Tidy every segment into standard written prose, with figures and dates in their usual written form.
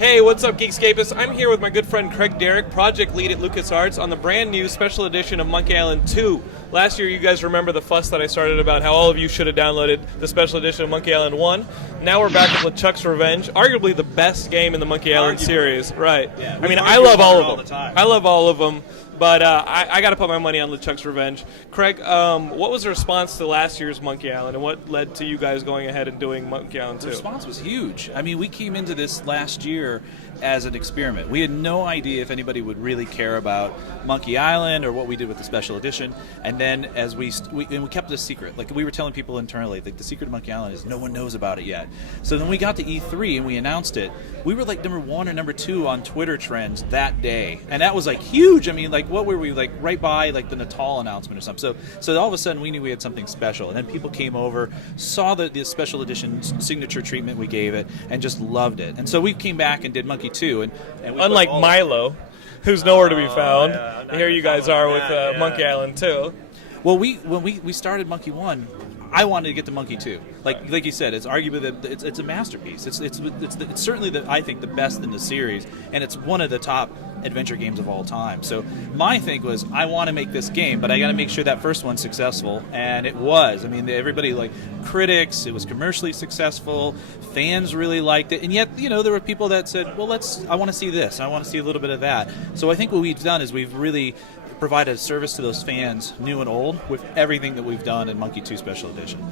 Hey, what's up, Geekscapists? I'm here with my good friend Craig Derrick, project lead at LucasArts, on the brand new special edition of Monkey Island 2. Last year, you guys remember the fuss that I started about how all of you should have downloaded the special edition of Monkey Island 1. Now we're back with LeChuck's Revenge, arguably the best game in the Monkey Island series. Right. Yeah, I mean, I love all of them. I love all of them. But I got to put my money on LeChuck's Revenge. Craig, what was the response to last year's Monkey Island, and what led to you guys going ahead and doing Monkey Island 2? The response was huge. I mean, we came into this last year as an experiment. We had no idea if anybody would really care about Monkey Island or what we did with the special edition. And then as we kept this secret. Like, we were telling people internally, like, the secret of Monkey Island is no one knows about it yet. So then we got to E3 and we announced it. We were like number 1 or number 2 on Twitter trends that day. And that was like huge. I mean, like, what were we, like, right by like the Natal announcement or something. So all of a sudden we knew we had something special. And then people came over, saw the special edition signature treatment we gave it, and just loved it. And so we came back and did Monkey 2. And we unlike Milo, who's nowhere to be found, here you guys are with Monkey Island 2. Well, when we started Monkey 1, I wanted to get to Monkey 2. Like you said, it's arguably it's a masterpiece. It's certainly I think the best in the series, and it's one of the top adventure games of all time. So my thing was, I want to make this game, but I got to make sure that first one's successful, and it was. I mean, everybody, like critics, it was commercially successful. Fans really liked it, and yet there were people that said, well, I want to see this. I want to see a little bit of that. So I think what we've done is we've really provided a service to those fans, new and old, with everything that we've done in Monkey 2 Special Edition.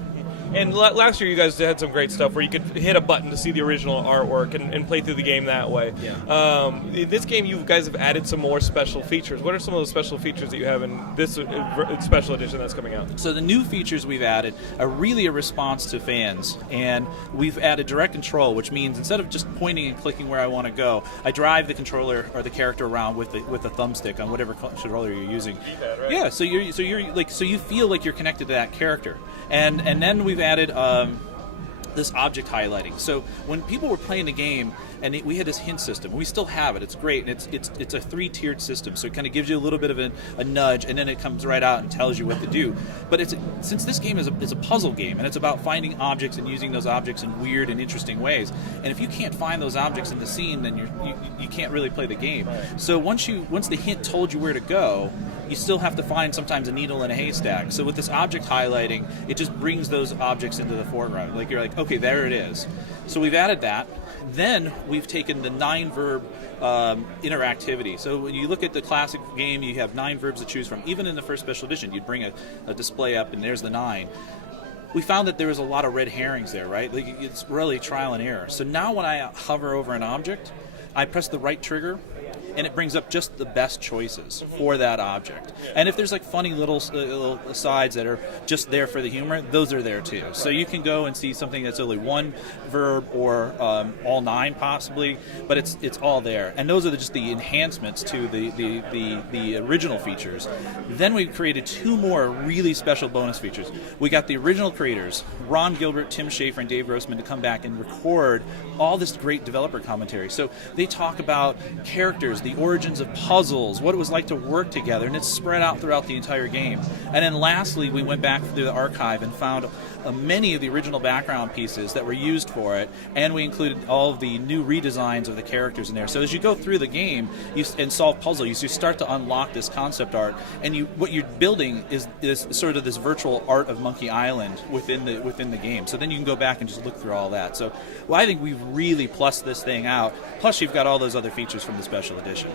And last year you guys had some great stuff where you could hit a button to see the original artwork and play through the game that way. Yeah. In this game, you guys have added some more special features. What are some of those special features that you have in this special edition that's coming out? So the new features we've added are really a response to fans, and we've added direct control, which means instead of just pointing and clicking where I want to go, I drive the controller or the character around with the thumbstick on whatever controller you're using. Keypad, right? Yeah. So you feel like you're connected to that character, and then we've added this object highlighting. So when people were playing the game, and we had this hint system, we still have it. It's great, and it's a 3-tiered system. So it kind of gives you a little bit of a nudge, and then it comes right out and tells you what to do. But since this game is a puzzle game, and it's about finding objects and using those objects in weird and interesting ways. And if you can't find those objects in the scene, then you can't really play the game. Right. So once the hint told you where to go, you still have to find sometimes a needle in a haystack. So with this object highlighting, it just brings those objects into the foreground. Like, you're like, okay, there it is. So we've added that. Then we've taken the 9-verb interactivity. So when you look at the classic game, you have 9 verbs to choose from. Even in the first special edition, you'd bring a display up, and there's the 9. We found that there was a lot of red herrings there, right? Like, it's really trial and error. So now when I hover over an object, I press the right trigger, and it brings up just the best choices for that object. And if there's like funny little asides that are just there for the humor, those are there too. So you can go and see something that's only 1 verb or all 9 possibly, but it's all there. And those are just the enhancements to the original features. Then we've created 2 more really special bonus features. We got the original creators, Ron Gilbert, Tim Schafer, and Dave Grossman, to come back and record all this great developer commentary. So they talk about characters, the origins of puzzles, what it was like to work together, and it's spread out throughout the entire game. And then lastly, we went back through the archive and found many of the original background pieces that were used for it, and we included all of the new redesigns of the characters in there. So as you go through the game and solve puzzles, you start to unlock this concept art, and what you're building is sort of this virtual art of Monkey Island within the game. So then you can go back and just look through all that. So I think we've really plussed this thing out. Plus, you've got all those other features from the special edition.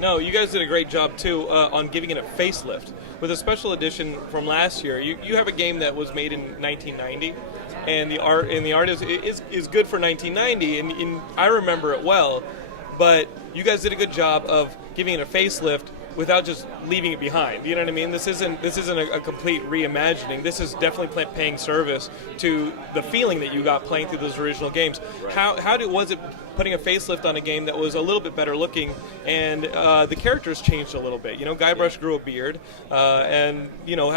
No, you guys did a great job, too, on giving it a facelift. With a special edition from last year, you have a game that was made in 1990, and the art is good for 1990, and I remember it well, but you guys did a good job of giving it a facelift without just leaving it behind. You know what I mean? This isn't a complete reimagining. This is definitely paying service to the feeling that you got playing through those original games. Right. Was it putting a facelift on a game that was a little bit better looking, and the characters changed a little bit? Guybrush grew a beard, and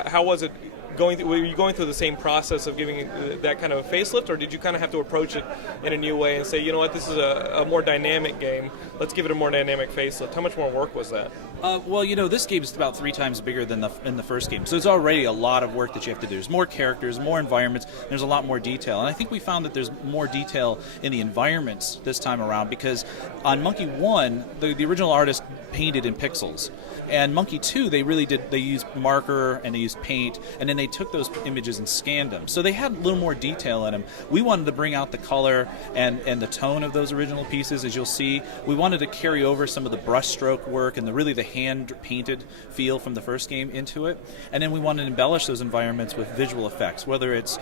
how was it were you going through the same process of giving it that kind of a facelift, or did you kind of have to approach it in a new way and say, you know what, this is a more dynamic game, let's give it a more dynamic facelift? How much more work was that? Well, this game is about 3 times bigger than in the first game, so it's already a lot of work that you have to do. There's more characters, more environments, there's a lot more detail, and I think we found that there's more detail in the environments this time around, because on Monkey 1, the original artist painted in pixels, and Monkey 2, they used marker and they used paint, and then they took those images and scanned them, so they had a little more detail in them. We wanted to bring out the color and the tone of those original pieces, as you'll see. We wanted to carry over some of the brushstroke work and the hand-painted feel from the first game into it. And then we wanted to embellish those environments with visual effects, whether it's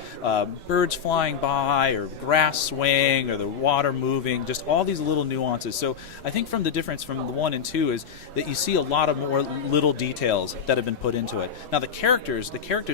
birds flying by or grass swaying or the water moving, just all these little nuances. So I think from the difference from the 1 and 2 is that you see a lot of more little details that have been put into it. Now the characters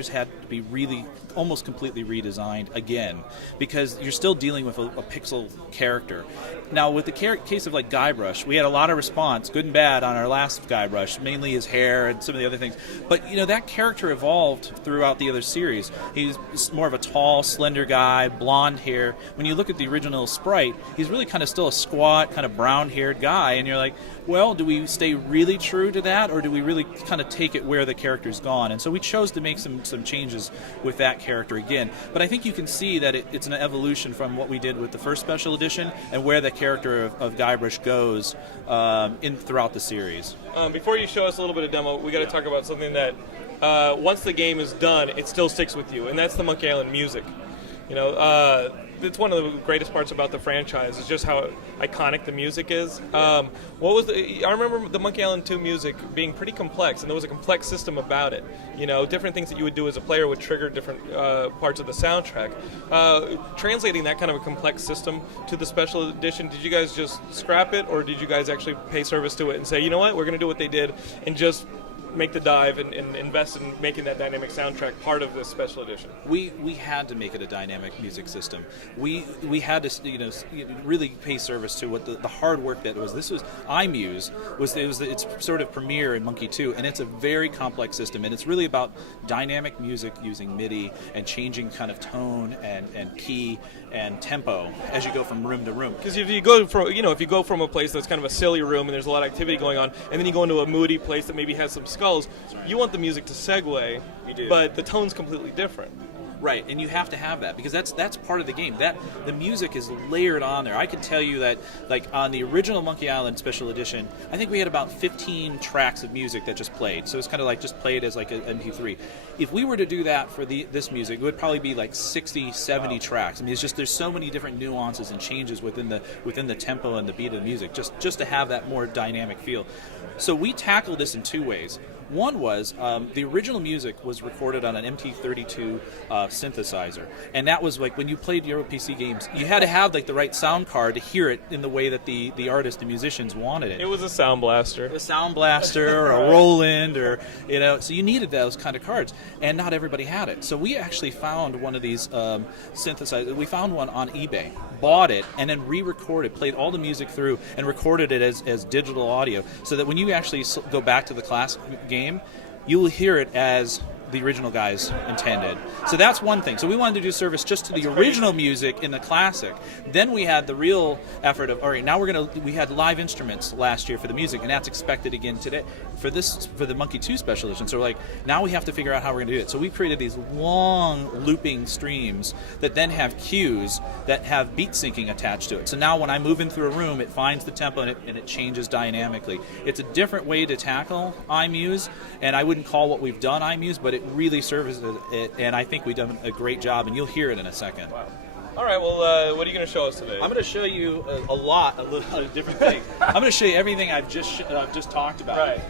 had to be really almost completely redesigned again, because you're still dealing with a pixel character. Now with the case of like Guybrush, we had a lot of response, good and bad, on our last Guybrush, mainly his hair and some of the other things. But that character evolved throughout the other series. He's more of a tall, slender guy, blonde hair. When you look at the original sprite, he's really kind of still a squat, kind of brown-haired guy, and you're like, well, do we stay really true to that, or do we really kind of take it where the character's gone? And so we chose to make some changes with that character again. But I think you can see that it's an evolution from what we did with the first special edition and where the character of Guybrush goes throughout the series. Before you show us a little bit of demo, we got to talk about something that once the game is done, it still sticks with you, and that's the Monkey Island music. It's one of the greatest parts about the franchise is just how iconic the music is. I remember the Monkey Island 2 music being pretty complex, and there was a complex system about it. Different things that you would do as a player would trigger different parts of the soundtrack. Translating that kind of a complex system to the special edition, did you guys just scrap it, or did you guys actually pay service to it and say, you know what, we're going to do what they did and just make the dive and invest in making that dynamic soundtrack part of this special edition? We had to make it a dynamic music system. We had to really pay service to what the hard work that was. This was iMuse was its sort of premiere in Monkey 2, and it's a very complex system, and it's really about dynamic music using MIDI and changing kind of tone and key and tempo as you go from room to room. Because if you go from a place that's kind of a silly room and there's a lot of activity going on, and then you go into a moody place that maybe has some skulls, you want the music to segue, but the tone's completely different. Right, and you have to have that because that's part of the game. That the music is layered on there. I can tell you that, like on the original Monkey Island Special Edition, I think we had about 15 tracks of music that just played. So it's kind of like just played as like an MP3. If we were to do that for this music, it would probably be like 60, 70 tracks. I mean, it's just there's so many different nuances and changes within the tempo and the beat of the music, just to have that more dynamic feel. So we tackled this in 2 ways. One was the original music was recorded on an MT32 synthesizer, and that was like when you played Euro PC games, you had to have like the right sound card to hear it in the way that the artists and musicians wanted it. It was a Sound Blaster. A Sound Blaster or a Roland, or so you needed those kind of cards, and not everybody had it. So we actually found one of these synthesizers. We found one on eBay, bought it, and then re-recorded, played all the music through, and recorded it as digital audio, so that when you actually go back to the classic game, you will hear it as the original guys intended. So that's one thing. So we wanted to do service just to the original music in the classic. Then we had the real effort of, all right, now we had live instruments last year for the music, and that's expected again today for the Monkey 2 Special Edition. So we're like, now we have to figure out how we're going to do it. So we created these long looping streams that then have cues that have beat syncing attached to it. So now when I move in through a room, it finds the tempo and it changes dynamically. It's a different way to tackle iMuse, and I wouldn't call what we've done iMuse, but it really services it, and I think we've done a great job, and you'll hear it in a second. Wow. All right, well, what are you going to show us today? I'm going to show you a lot of different things. I'm going to show you everything I've just talked about. Right.